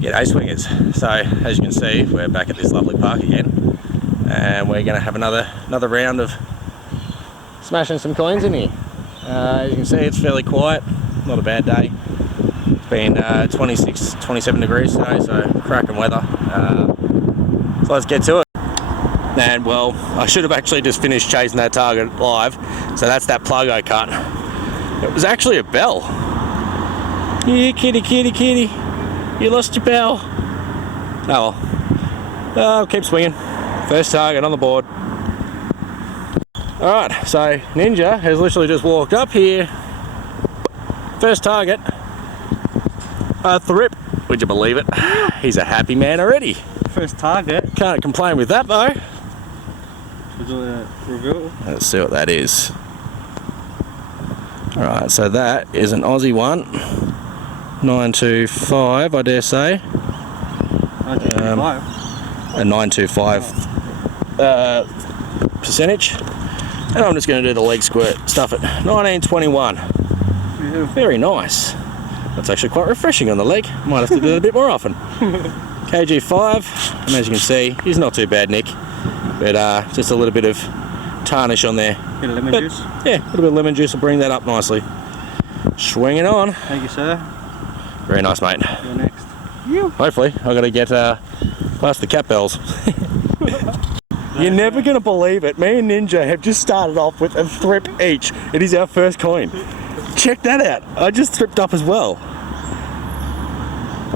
G'day swingers. So as you can see, we're back at this lovely park again, and we're going to have another round of smashing some coins in here. As you can see, it's fairly quiet, not a bad day. It's been 26, 27 degrees today, so cracking weather. So let's get to it. And well, I should have actually just finished chasing that target live, so that's that plug I cut. It was actually a bell. Yeah, kitty, kitty, kitty. You lost your bell. Oh well. I'll keep swinging. First target on the board. Alright, so Ninja has literally just walked up here. First target. A Thrip. Would you believe it? He's a happy man already. First target. Can't complain with that though. Should we do a reveal? Let's see what that is. Alright, so that is an Aussie one. 925, I dare say. 925. A 925 percentage. And I'm just going to do the leg squirt. Stuff it. 1921. Beautiful. Very nice. That's actually quite refreshing on the leg. Might have to do it a bit more often. KG5, and as you can see, he's not too bad, Nick. But just a little bit of tarnish on there. Bit of lemon juice? Yeah, a little bit of lemon juice will bring that up nicely. Swinging on. Thank you, sir. Very nice, mate. You're next. Hopefully, I've got to get past the cat bells. You're never going to believe it. Me and Ninja have just started off with a Thrip each. It is our first coin. Check that out. I just tripped up as well.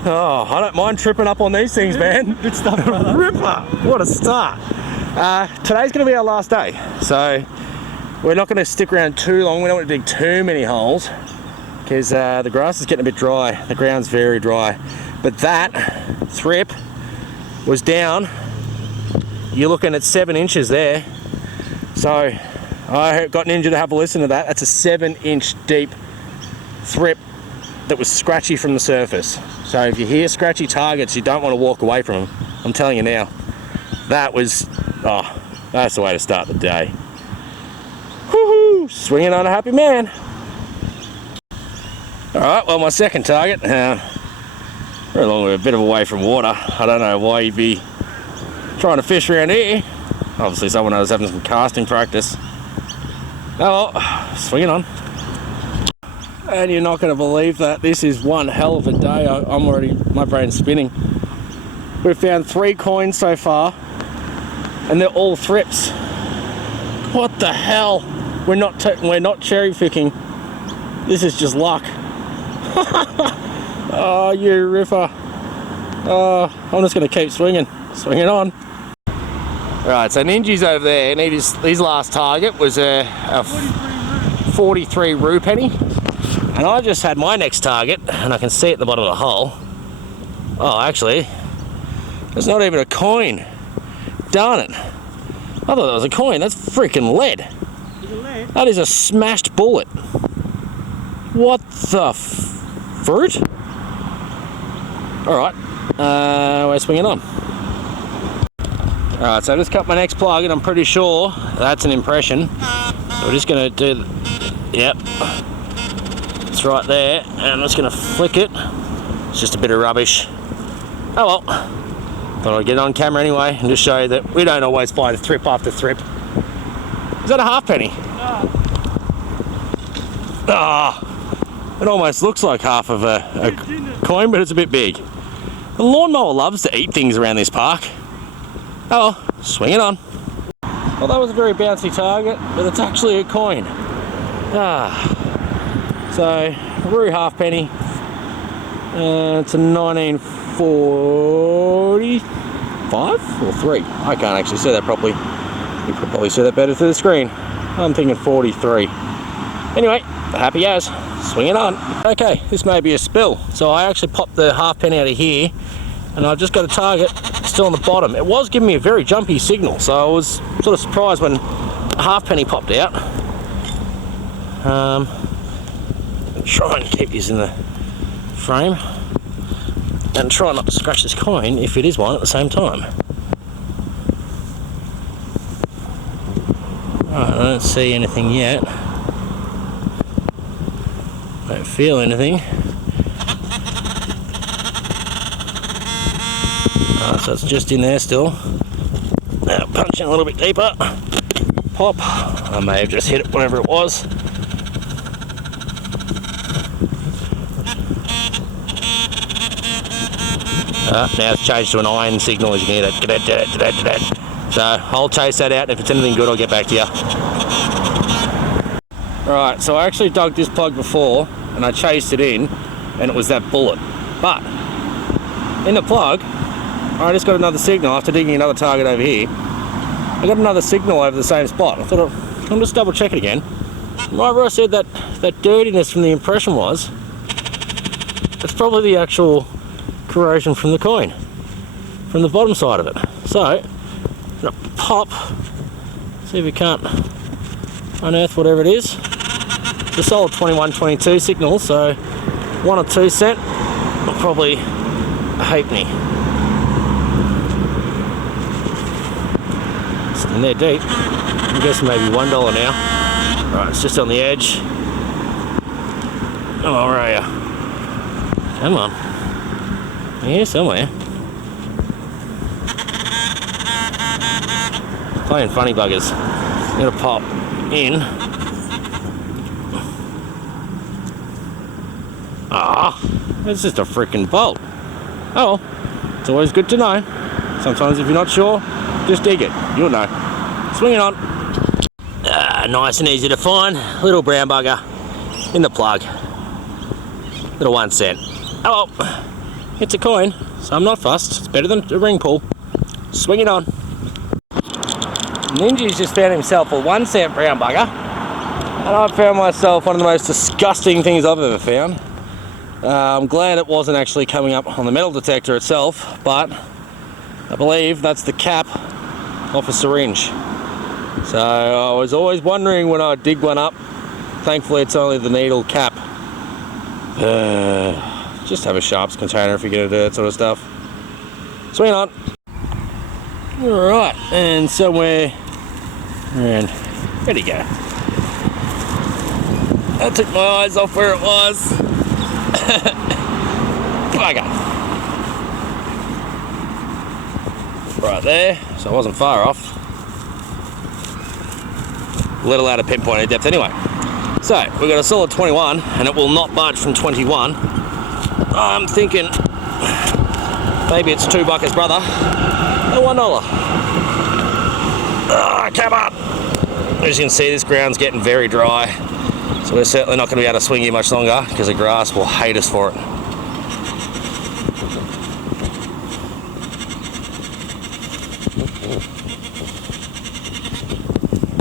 Oh, I don't mind tripping up on these things, man. Good stuff, brother. Ripper! What a start. Today's going to be our last day. So, we're not going to stick around too long. We don't want to dig too many holes, because the grass is getting a bit dry. The ground's very dry. But that Thrip was down. You're looking at 7 inches there. So I got Ninja to have a listen to that. That's a 7-inch deep Thrip that was scratchy from the surface. So if you hear scratchy targets, you don't want to walk away from them. I'm telling you now. That was, that's the way to start the day. Woohoo! Swinging on a happy man. Alright, well, my second target, we're a bit of away from water. I don't know why you'd be trying to fish around here. Obviously someone was having some casting practice. Oh well, swinging on. And you're not going to believe that. This is one hell of a day. I'm already, my brain's spinning. We've found 3 coins so far, and they're all Thrips. What the hell? We're not cherry picking. This is just luck. Oh, you ripper. I'm just going to keep swinging on. Right, so Ninja's over there, and his last target was a 43 rue penny. And I just had my next target, and I can see at the bottom of the hole. Oh, actually, there's not even a coin. Darn it. I thought that was a coin. That's freaking lead. Is it lead? That is a smashed bullet. What the fruit? Alright, we're swinging on. Alright, so I just cut my next plug, and I'm pretty sure that's an impression. So we're just going to do, yep, it's right there, and I'm just going to flick it. It's just a bit of rubbish. Oh well, thought I'd get it on camera anyway, and just show you that we don't always find Thrip after Thrip. Is that a halfpenny? Ah, it almost looks like half of a coin, but it's a bit big. The lawnmower loves to eat things around this park. Oh well, swinging on. Well, that was a very bouncy target, but it's actually a coin. So, rue halfpenny. It's a 1945 or 3. I can't actually see that properly. You could probably see that better through the screen. I'm thinking 43. Anyway, happy as. Swinging on. Okay, this may be a spill. So I actually popped the halfpenny out of here, and I've just got a target still on the bottom. It was giving me a very jumpy signal, so I was sort of surprised when a halfpenny popped out. Try and keep this in the frame, and try not to scratch this coin if it is one at the same time. Alright, I don't see anything yet. Don't feel anything. So it's just in there still. Now punch in a little bit deeper. Pop. I may have just hit it, whatever it was. Now it's changed to an iron signal, as you can hear that. So I'll chase that out, and if it's anything good, I'll get back to you. Right, so I actually dug this plug before, and I chased it in, and it was that bullet. But in the plug, I just got another signal after digging another target over here. I got another signal over the same spot. I thought I'll just double check it again. Right where I said that dirtiness from the impression was, it's probably the actual corrosion from the coin, from the bottom side of it. So, I'm gonna pop, see if we can't unearth whatever it is. It's a solid 21-22 signal, so 1 or 2 cent, probably a halfpenny. It's in there deep. I'm guessing maybe $1 now. Right, it's just on the edge. Oh, where are you? Come on. Here somewhere. Playing funny buggers. I'm gonna pop in. It's just a freaking bolt. Oh well, it's always good to know. Sometimes if you're not sure, just dig it. You'll know. Swing it on. Nice and easy to find. Little brown bugger in the plug. Little 1 cent. Oh well. It's a coin, so I'm not fussed. It's better than a ring pull. Swing it on. Ninja's just found himself a 1 cent brown bugger, and I found myself one of the most disgusting things I've ever found. I'm glad it wasn't actually coming up on the metal detector itself, but I believe that's the cap off a syringe. So I was always wondering when I dig one up. Thankfully it's only the needle cap. Just have a sharps container if you're going to do that sort of stuff. Swing on. Alright, and somewhere around, where'd he go? I took my eyes off where it was. Bugger. Right there, so I wasn't far off. A little out of pinpointed depth anyway. So, we've got a solid 21, and it will not budge from 21. I'm thinking maybe it's $2 brother. No, $1. Come on! As you can see, this ground's getting very dry, so we're certainly not going to be able to swing here much longer because the grass will hate us for it.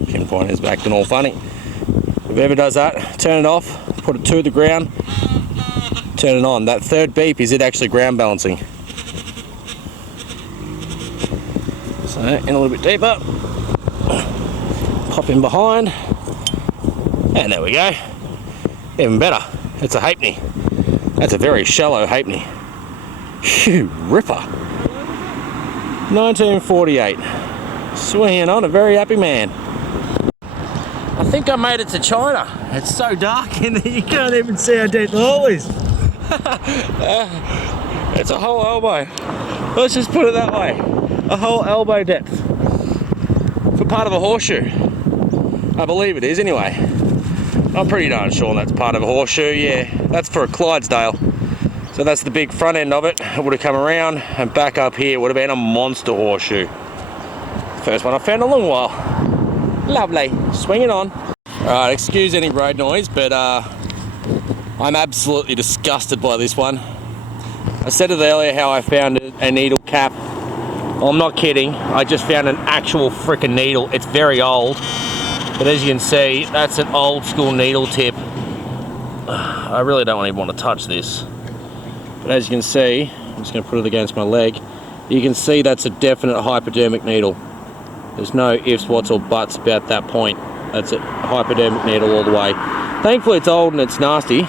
Pinpoint is acting all funny. Whoever does that, turn it off, put it to the ground, turn it on. That third beep is it actually ground balancing. So in a little bit deeper, pop in behind, and there we go. Even better, it's a halfpenny. That's a very shallow halfpenny. Phew, ripper. 1948. Swinging on, a very happy man. I think I made it to China. It's so dark in there you can't even see how deep the hole is. It's a whole elbow. Let's just put it that way. A whole elbow depth. For part of a horseshoe. I believe it is anyway. I'm pretty darn sure that's part of a horseshoe, yeah. That's for a Clydesdale. So that's the big front end of it. It would have come around and back up here. It would have been a monster horseshoe. First one I've found in a long while. Lovely. Swinging on. Alright, excuse any road noise, but I'm absolutely disgusted by this one. I said it earlier how I found a needle cap. Well, I'm not kidding. I just found an actual freaking needle. It's very old. But as you can see, that's an old school needle tip. I really don't even want to touch this. But as you can see, I'm just going to put it against my leg. You can see that's a definite hypodermic needle. There's no ifs, whats or buts about that point. That's a hypodermic needle all the way. Thankfully it's old and it's nasty,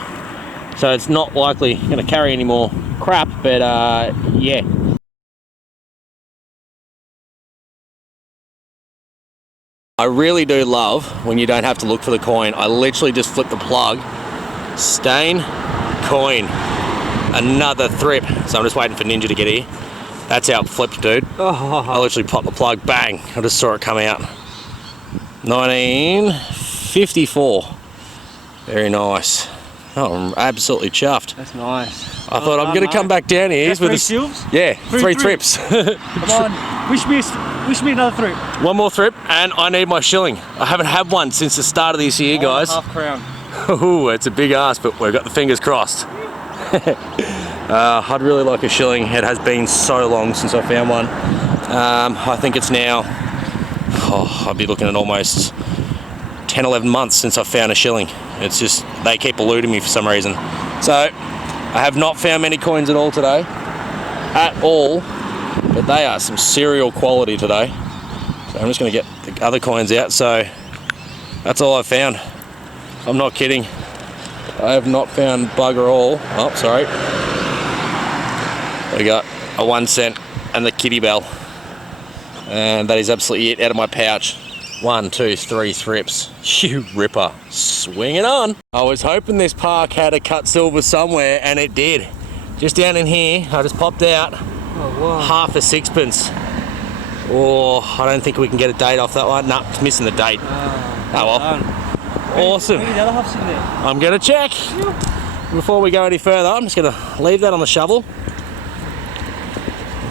so it's not likely going to carry any more crap, but yeah. I really do love when you don't have to look for the coin. I literally just flip the plug, stain, coin, another thrip. So I'm just waiting for Ninja to get here. That's how it flipped, dude. I literally popped the plug, bang. I just saw it come out. 1954. Very nice. Oh, I'm absolutely chuffed. That's nice. I thought I'm going to come back down here. That's with three a silves? Yeah, three Thrips. Come on, wish me another Thrip. One more Thrip, and I need my shilling. I haven't had one since the start of this year, guys. Half crown. Ooh, it's a big ask, but we've got the fingers crossed. I'd really like a shilling. It has been so long since I found one. I think it's now, I'd be looking at almost 10, 11 months since I've found a shilling. It's just, they keep eluding me for some reason. So, I have not found many coins at all today. At all. But they are some serial quality today. So I'm just going to get the other coins out. So, that's all I've found. I'm not kidding. I have not found bugger all. Oh, sorry. We got a 1 cent and the kitty bell. And that is absolutely it out of my pouch. 1, 2, 3 Thrips. You ripper. Swinging on. I was hoping this park had a cut silver somewhere, and it did. Just down in here, I just popped out half a sixpence. Oh, I don't think we can get a date off that one. No, it's missing the date. Oh well. Awesome. Maybe the other half's in there. I'm going to check. Before we go any further, I'm just going to leave that on the shovel.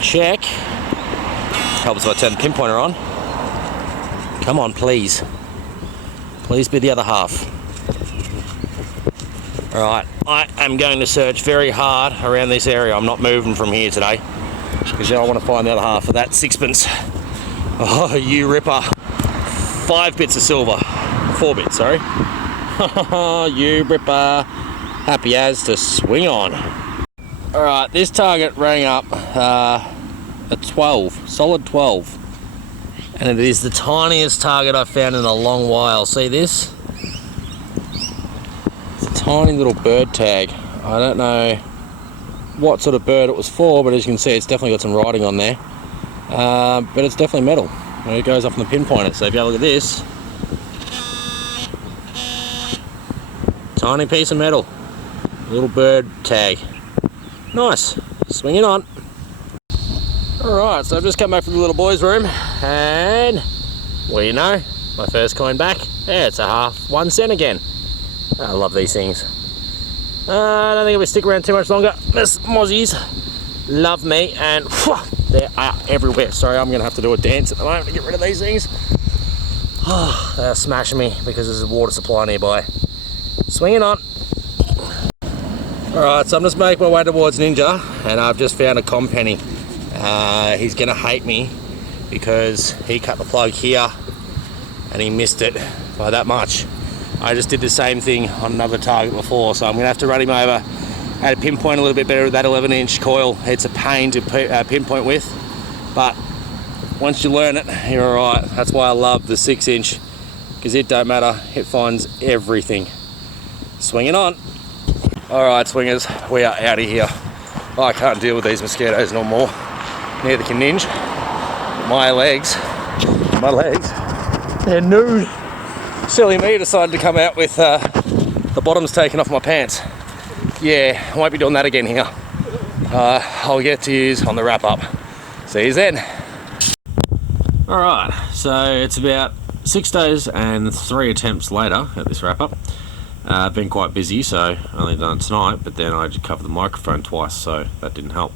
Check. Helps if I turn the pinpointer on. Come on, please. Please be the other half. Alright, I am going to search very hard around this area. I'm not moving from here today, because I want to find the other half of that sixpence. Oh, you ripper. 5 bits of silver. 4 bits, sorry. You ripper. Happy as to swing on. Alright, this target rang up a 12, solid 12. And it is the tiniest target I've found in a long while. See this? It's a tiny little bird tag. I don't know what sort of bird it was for, but as you can see, it's definitely got some writing on there. But it's definitely metal. And it goes up on the pinpointer. So if you have a look at this, tiny piece of metal, little bird tag. Nice. Swinging on. Alright, so I've just come back from the little boy's room, and what do you know? My first coin back. Yeah, it's a half 1 cent again. I love these things. I don't think it'll stick around too much longer. This Mozzies love me, and whew, they are everywhere. Sorry, I'm going to have to do a dance at the moment to get rid of these things. Oh, they're smashing me because there's a water supply nearby. Swinging on. Alright, so I'm just making my way towards Ninja, and I've just found a com penny. He's gonna hate me because he cut the plug here and he missed it by that much. I just did the same thing on another target before, so I'm gonna have to run him over. I had to pinpoint a little bit better with that 11-inch coil. It's a pain to pinpoint with, but once you learn it, you're alright. That's why I love the 6-inch, because it don't matter, it finds everything. Swinging on. Alright swingers, we are out of here. I can't deal with these mosquitoes no more. Neither can Ninja. My legs, they're nude. Silly me decided to come out with the bottoms taken off my pants. Yeah, I won't be doing that again here. I'll get to use on the wrap up. See you then. Alright, so it's about 6 days and 3 attempts later at this wrap up. I've been quite busy, so only done it tonight, but then I just covered the microphone twice, so that didn't help.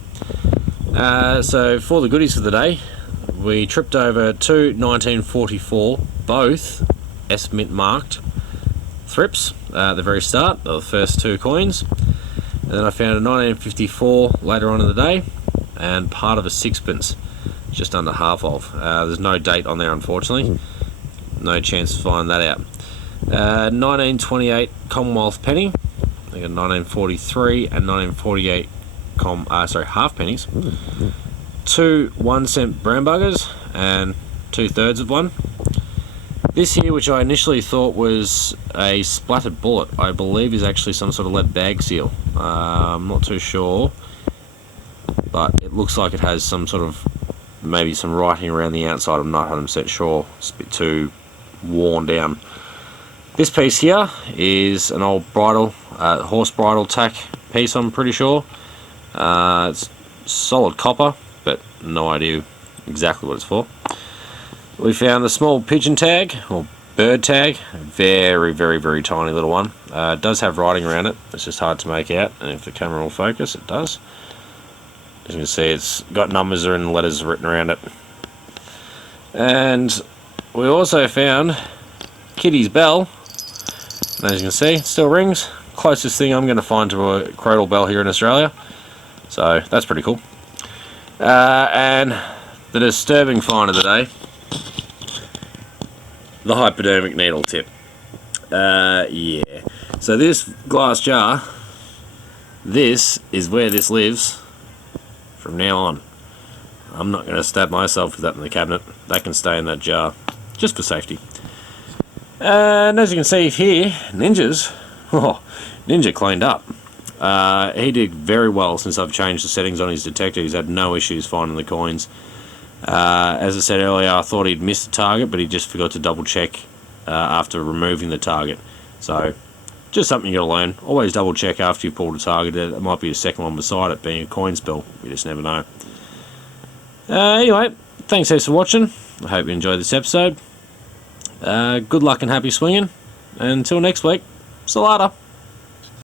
So for the goodies for the day, we tripped over 2 1944, both S-mint marked Thrips at the very start of the first 2 coins. And then I found a 1954 later on in the day, and part of a sixpence, just under half of. There's no date on there, unfortunately. No chance to find that out. 1928 Commonwealth penny. I think a 1943 and 1948 half pennies. 2 1 cent brown buggers and 2/3 of one. This here, which I initially thought was a splattered bullet, I believe is actually some sort of lead bag seal. I'm not too sure, but it looks like it has some sort of, maybe some writing around the outside. I'm not 100% sure. It's a bit too worn down. This piece here is an old bridle, horse bridle tack piece, I'm pretty sure. It's solid copper, but no idea exactly what it's for. We found the small pigeon tag, or bird tag, a very, very, very tiny little one. It does have writing around it, it's just hard to make out, and if the camera will focus, it does. As you can see, it's got numbers and letters written around it. And we also found Kitty's bell, and as you can see, it still rings. Closest thing I'm going to find to a cradle bell here in Australia, so that's pretty cool. And the disturbing find of the day, the hypodermic needle tip. Yeah. So this glass jar, this is where this lives from now on. I'm not going to stab myself with that in the cabinet. That can stay in that jar, just for safety. And as you can see here, Ninja's, Ninja cleaned up. He did very well since I've changed the settings on his detector. He's had no issues finding the coins. As I said earlier, I thought he'd missed the target, but he just forgot to double check after removing the target. So, just something you gotta learn. Always double check after you pull the target. It might be a second one beside it being a coin spill. You just never know. Anyway, thanks for watching. I hope you enjoyed this episode. Good luck and happy swinging. Until next week, see you later.